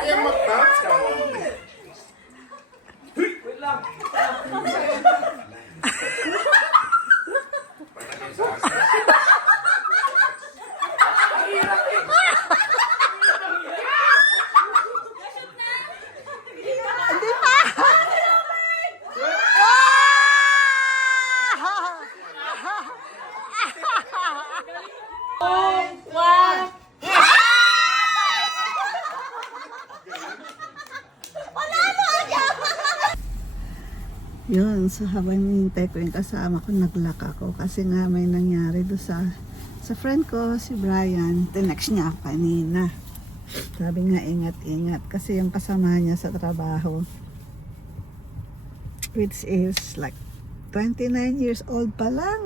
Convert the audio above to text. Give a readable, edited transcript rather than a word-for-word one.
Ayaw mag-touch ka mo. Wait lang. Hindi pa! Yun, so habang hinintay ko yung kasama ko, nag-lock ako kasi nga may nangyari doon sa friend ko, si Brian. Tinext niya ako kanina. Sabi nga, ingat-ingat kasi yung kasama niya sa trabaho, which is like 29 years old pa lang.